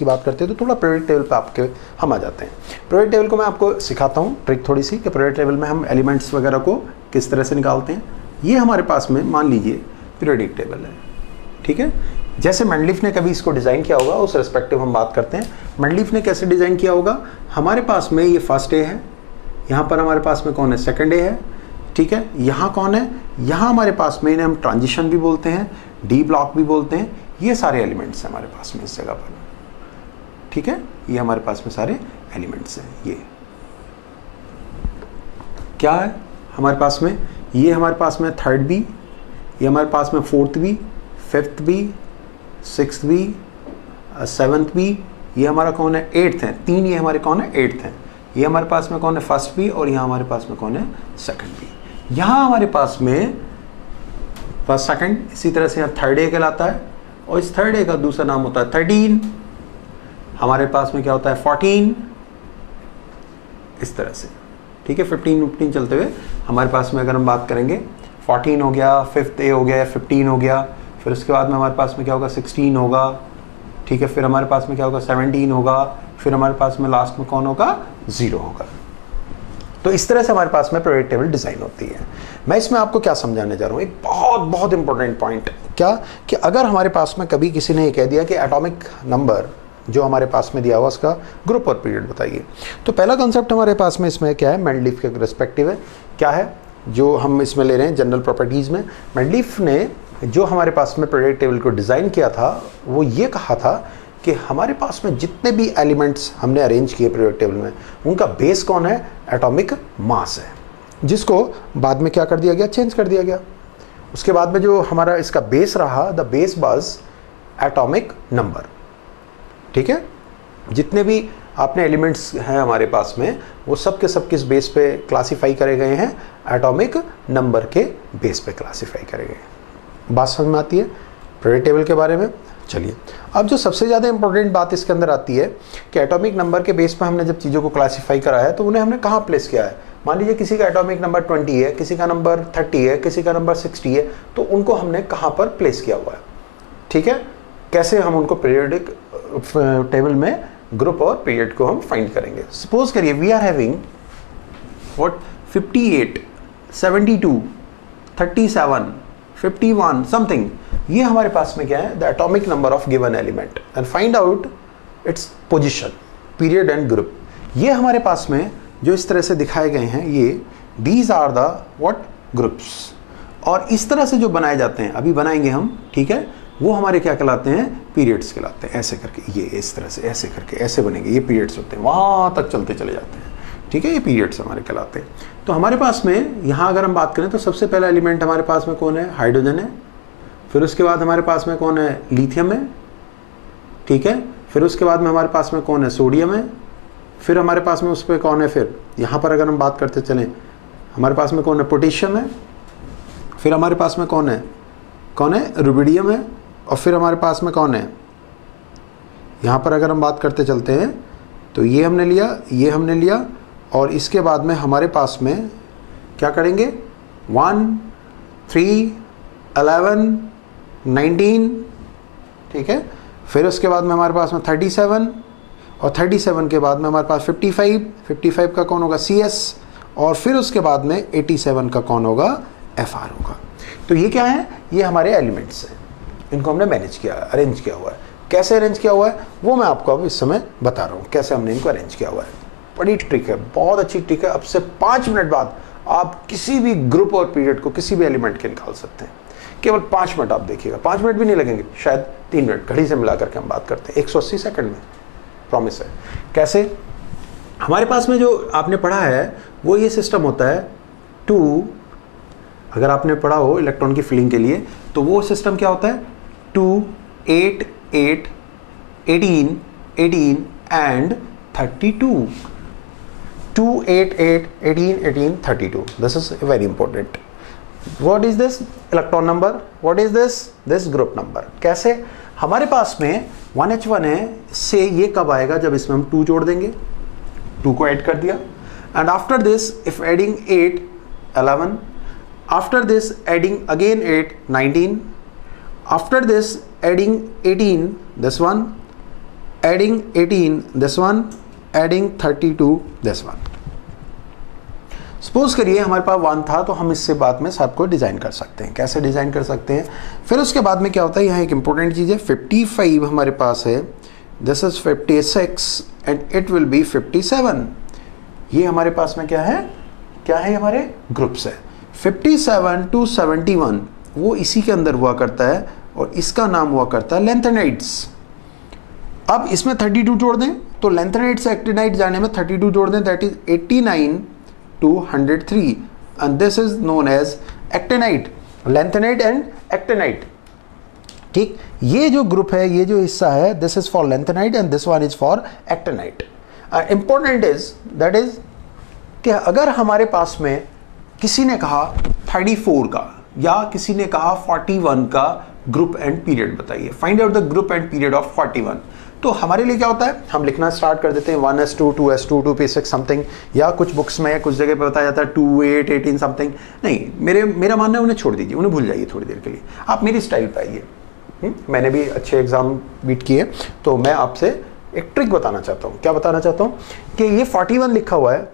की बात करते हैं तो थोड़ा पीरियोडिक टेबल पे आपके हम आ जाते हैं। पीरियोडिक टेबल को मैं आपको सिखाता हूँ ट्रिक थोड़ी सी कि पीरियोडिक टेबल में हम एलिमेंट्स वगैरह को किस तरह से निकालते हैं। ये हमारे पास में मान लीजिए पीरियोडिक टेबल है, ठीक है। जैसे मेंडलीफ ने कभी इसको डिज़ाइन किया होगा उस रेस्पेक्टिव हम बात करते हैं। मेंडलीफ ने कैसे डिज़ाइन किया होगा, हमारे पास में ये फर्स्ट ए है, यहाँ पर हमारे पास में कौन है, सेकंड ए है, ठीक है। यहाँ कौन है, यहाँ हमारे पास में इन्हें हम ट्रांजिशन भी बोलते हैं, डी ब्लॉक भी बोलते हैं। ये सारे एलिमेंट्स हैं हमारे पास में इस जगह पर, ठीक है। ये हमारे पास में सारे एलिमेंट्स हैं। ये क्या है हमारे पास में, ये हमारे पास में थर्ड बी, ये हमारे पास में fourth B, fifth B, sixth B, seventh B, ये हमारा कौन है, एट्थ है। तीन ये हमारे कौन है, एट्थ हैं। ये हमारे पास में कौन है, फर्स्ट बी, और यहाँ हमारे पास में कौन है, सेकंड बी। यहाँ हमारे पास में फर्स्ट सेकंड, इसी तरह से यहाँ थर्ड ए कहलाता है, और इस थर्ड ए का दूसरा नाम होता है 13। हमारे पास में क्या होता है 14, इस तरह से, ठीक है। 15 चलते हुए हमारे पास में अगर हम बात करेंगे 14 हो गया, फिफ्थ ए हो गया, 15 हो गया, फिर उसके बाद में हमारे पास में क्या होगा 16 होगा, ठीक है। फिर हमारे पास में क्या होगा 17 होगा, फिर हमारे पास में लास्ट में कौन होगा 0 होगा। तो इस तरह से हमारे पास में पीरियोडिक टेबल डिजाइन होती है। मैं इसमें आपको क्या समझाने जा रहा हूँ, एक बहुत बहुत इंपॉर्टेंट पॉइंट क्या, कि अगर हमारे पास में कभी किसी ने ये कह दिया कि एटॉमिक नंबर जो हमारे पास में दिया हुआ उसका ग्रुप और पीरियड बताइए, तो पहला कॉन्सेप्ट हमारे पास में इसमें क्या है, मेंडलीफ के रेस्पेक्टिव है। क्या है जो हम इसमें ले रहे हैं जनरल प्रॉपर्टीज में, मेंडलीफ ने जो हमारे पास में पीरियोडिक टेबल को डिज़ाइन किया था वो ये कहा था कि हमारे पास में जितने भी एलिमेंट्स हमने अरेंज किए पीरियोडिक टेबल में उनका बेस कौन है, एटॉमिक मास है, जिसको बाद में क्या कर दिया गया, चेंज कर दिया गया। उसके बाद में जो हमारा इसका बेस रहा, the base was atomic number, ठीक है। जितने भी आपने एलिमेंट्स हैं हमारे पास में वो सब के सब किस बेस पे क्लासीफाई करे गए हैं, एटॉमिक नंबर के बेस पे क्लासीफाई करे गए हैं। बात समझ में आती है पीरियोडिक टेबल के बारे में। चलिए अब जो सबसे ज़्यादा इंपॉर्टेंट बात इसके अंदर आती है कि एटॉमिक नंबर के बेस पे हमने जब चीज़ों को क्लासीफाई करा है तो उन्हें हमने कहाँ प्लेस किया है। मान लीजिए किसी का एटॉमिक नंबर 20 है, किसी का नंबर 30 है, किसी का नंबर 60 है, तो उनको हमने कहाँ पर प्लेस किया हुआ है, ठीक है। कैसे हम उनको पीरियोडिक टेबल में ग्रुप और पीरियड को हम फाइंड करेंगे। सपोज करिए we are having what 58, 72, 37, 51 something, ये हमारे पास में क्या है, the atomic number of given element and find out its position, period and group. ये हमारे पास में जो इस तरह से दिखाए गए हैं, ये these are the what groups, और इस तरह से जो बनाए जाते हैं अभी बनाएंगे हम, ठीक है, वो हमारे क्या कहलाते हैं, पीरियड्स कहलाते हैं। ऐसे करके ये इस तरह से ऐसे करके ऐसे बनेंगे, ये पीरियड्स होते हैं, वहाँ तक चलते चले जाते हैं, ठीक है, ये पीरियड्स हमारे कहलाते हैं। तो हमारे पास में यहाँ अगर हम बात करें तो सबसे पहला एलिमेंट हमारे पास में कौन है, हाइड्रोजन है। फिर उसके बाद हमारे पास में कौन है, लिथियम है, ठीक है। फिर उसके बाद में हमारे पास में कौन है, सोडियम है। फिर हमारे पास में उस पर कौन है, फिर यहाँ पर अगर हम बात करते चलें हमारे पास में कौन है, पोटेशियम है। फिर हमारे पास में कौन है रुबिडियम है। और फिर हमारे पास में कौन है, यहाँ पर अगर हम बात करते चलते हैं तो ये हमने लिया, ये हमने लिया, और इसके बाद में हमारे पास में क्या करेंगे, 1, 3, 11, 19, ठीक है। फिर उसके बाद में हमारे पास में 37, और 37 के बाद में हमारे पास 55 का कौन होगा, CS, और फिर उसके बाद में 87 का कौन होगा, FR होगा। तो ये क्या है, ये हमारे एलिमेंट्स हैं, इनको हमने मैनेज किया, अरेंज किया हुआ है। कैसे अरेंज किया हुआ है वो मैं आपको अब इस समय बता रहा हूँ, कैसे हमने इनको अरेंज किया हुआ है। बड़ी ट्रिक है, बहुत अच्छी ट्रिक है। अब से 5 मिनट बाद आप किसी भी ग्रुप और पीरियड को किसी भी एलिमेंट के निकाल सकते हैं। केवल 5 मिनट आप देखिएगा, 5 मिनट भी नहीं लगेंगे, शायद 3 मिनट घड़ी से मिला करके हम बात करते हैं 180 सेकंड में, प्रॉमिस है। कैसे, हमारे पास में जो आपने पढ़ा है वो ये सिस्टम होता है 2, अगर आपने पढ़ा हो इलेक्ट्रॉन की फिलिंग के लिए तो वो सिस्टम क्या होता है, 2, 8, 8, 18, 18 and 32। 2, 8, 8, 18, 18, 32. This is very important. What is this electron number? What is this? This group number. कैसे, हमारे पास में 1H1 है, से ये कब आएगा, जब इसमें हम 2 जोड़ देंगे, 2 को ऐड कर दिया, and after this if adding 8, 11, after this adding again 8, 19, after this adding 18, this one, adding 18 this one, adding 32 this one. Suppose करिए हमारे पास 1 था, तो हम इससे बाद में सबको डिज़ाइन कर सकते हैं. कैसे डिज़ाइन कर सकते हैं? फिर उसके बाद में क्या होता है, यहाँ एक इंपॉर्टेंट चीज़ है, 55 हमारे पास है, this is 56 and it will be 57. ये हमारे पास में क्या है, क्या है, हमारे ग्रुप्स है. 57 to 71 वो इसी के अंदर हुआ करता है और इसका नाम हुआ करता है लेंथेनाइड्स. अब इसमें 32 जोड़ दें तो लेंथेनाइड से एक्टिनाइड जाने में 32 जोड़ दें, that is 89 to 103 and this is known as actinide, lanthanide and actinide. ठीक, ये जो ग्रुप है, ये जो हिस्सा है, this is for lanthanide and this one is for actinide. Important is that is कि अगर हमारे पास में किसी ने कहा 34 का या किसी ने कहा 41 का ग्रुप एंड पीरियड बताइए, find out the group and period of 41, तो हमारे लिए क्या होता है, हम लिखना स्टार्ट कर देते हैं 1s2 2s2 2p6 समथिंग, या कुछ बुक्स में कुछ जगह पे बताया जाता है 2 8 18 समथिंग. नहीं, मेरा मानना है उन्हें छोड़ दीजिए, उन्हें भूल जाइए थोड़ी देर के लिए, आप मेरी स्टाइल पे आइए. मैंने भी अच्छे एग्जाम बीट किए, तो मैं आपसे एक ट्रिक बताना चाहता हूँ. क्या बताना चाहता हूँ कि ये 41 लिखा हुआ है,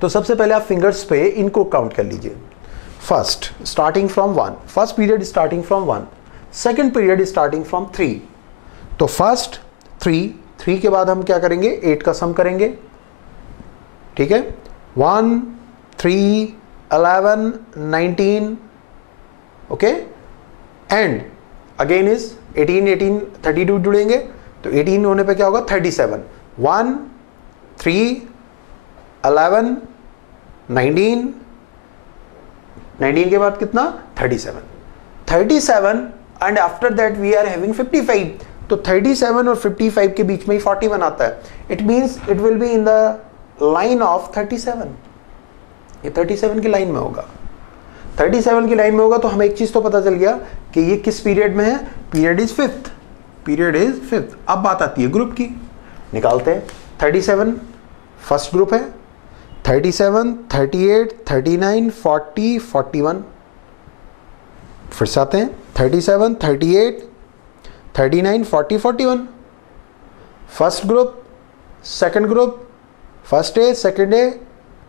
तो सबसे पहले आप फिंगर्स पे इनको काउंट कर लीजिए. First starting from 1, first period starting from 1, second period starting from 3. तो फर्स्ट 3 के बाद हम क्या करेंगे, 8 का सम करेंगे. ठीक है, 1 3 11 19, ओके, एंड अगेन इज 18 32 जुड़ेंगे, तो 18 होने पे क्या होगा, 37. 1 3 11 19, 19 के बाद कितना, 37 and after that we are having 55. तो 37 और 55 के बीच में ही 41 आता है. It means it will be in the line of 37. ये 37 की लाइन में होगा. 37 की लाइन में होगा, तो हमें एक चीज तो पता चल गया कि ये किस पीरियड में है, पीरियड इज फिफ्थ. अब बात आती है ग्रुप की, निकालते हैं. 37 फर्स्ट ग्रुप है, 37 38 39 40 41. फिर से आते हैं 37 38 39 40 41. First group, second group, first A, second A,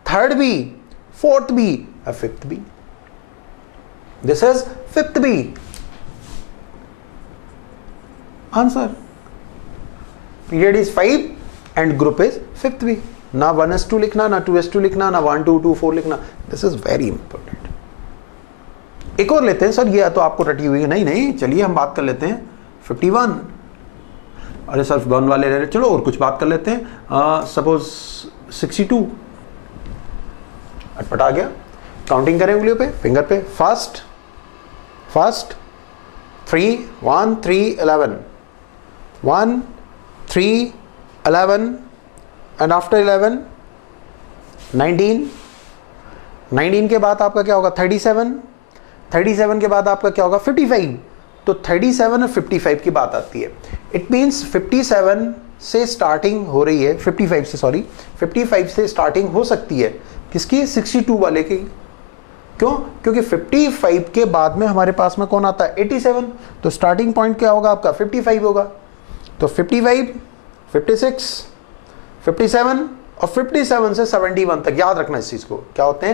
third B, fourth B, fifth B. This is fifth B. Answer, period is 5 and group is fifth B. ना 1s2 लिखना, ना 2s2 लिखना, ना 1 2 2 4 लिखना. This is very important. एक और लेते हैं सर, ये तो आपको रटी हुई है. नहीं, चलिए हम बात कर लेते हैं 51. अरे सर 1 वाले रहे, चलो और कुछ बात कर लेते हैं. सपोज 62. अटपट आ गया. काउंटिंग करें उंगलियों पे, फिंगर पे. फर्स्ट 3 1 3 11, 1 3 11 एंड आफ्टर 11 19 के बाद आपका क्या होगा, 37 के बाद आपका क्या होगा, 55. तो 37 और 55 की बात आती है. इट मीन्स 57 से स्टार्टिंग हो रही है, 55 से स्टार्टिंग हो सकती है किसकी, 62 वाले की. क्यों? क्योंकि 55 के बाद में हमारे पास में कौन आता है, 87. तो स्टार्टिंग पॉइंट क्या होगा आपका, 55 होगा. तो 55 56 57 और 57 से 71 तक याद रखना इस चीज को. क्या होते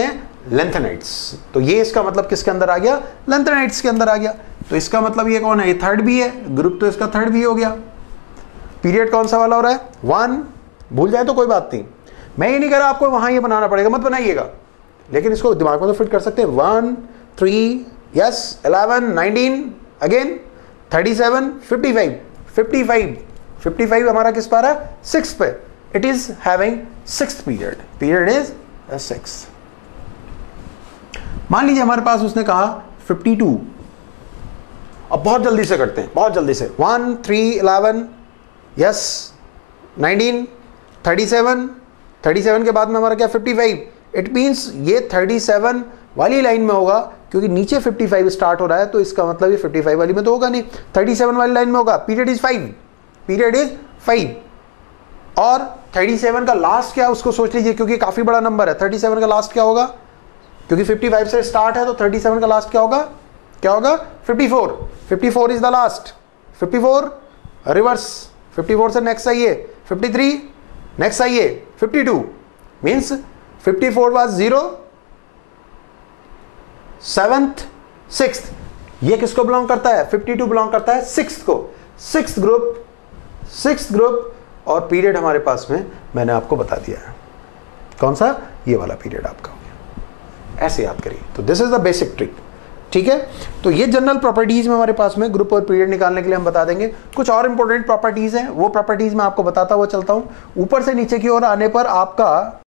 हैं लेंथेनाइड्स. तो ये इसका मतलब किसके अंदर आ गया, लेंथेनाइड्स के अंदर आ गया. तो इसका मतलब ये कौन है, ये थर्ड बी है. ग्रुप तो इसका थर्ड बी हो गया. पीरियड कौन सा वाला हो रहा है, 1. भूल जाए तो कोई बात नहीं, मैं ये नहीं कह रहा आपको वहां ये बनाना पड़ेगा, मत बनाइएगा, लेकिन इसको दिमाग में तो फिट कर सकते हैं. 1 3 यस 11 19 अगेन 37 55 हमारा किस पर है, 6 पे. It is having 6th period is 6. मान लीजिए हमारे पास उसने कहा 52. अब बहुत जल्दी से करते हैं, बहुत जल्दी से. 1 3 11 यस 19 37 के बाद में हमारा क्या, 55. इट मीन्स ये 37 वाली लाइन में होगा, क्योंकि नीचे 55 स्टार्ट हो रहा है, तो इसका मतलब ये 55 वाली में तो होगा नहीं, 37 वाली लाइन में होगा. Period is 5. और 37 का लास्ट क्या है उसको सोच लीजिए, क्योंकि काफी बड़ा नंबर है. 37 का लास्ट क्या होगा, क्योंकि 55 से स्टार्ट है, तो 37 का लास्ट क्या होगा 54 इज द लास्ट. 54 रिवर्स 54 से नेक्स्ट आइए 53, नेक्स्ट आइए 52, मीन्स 54 वाज 0, 7th 6th, ये किसको बिलोंग करता है? 52 बिलोंग करता है 6th को, 6th ग्रुप, और पीरियड हमारे पास में मैंने आपको बता दिया है कौन सा, ये वाला पीरियड आपका हो गया। ऐसे याद करिए। तो this is the basic trick, ठीक है। तो ये जनरल प्रॉपर्टीज में हमारे पास में ग्रुप और पीरियड निकालने के लिए हम बता देंगे। कुछ और इंपॉर्टेंट प्रॉपर्टीज हैं, वो प्रॉपर्टीज मैं आपको बताता हुआ चलता हूं। ऊपर से नीचे की ओर आने पर आपका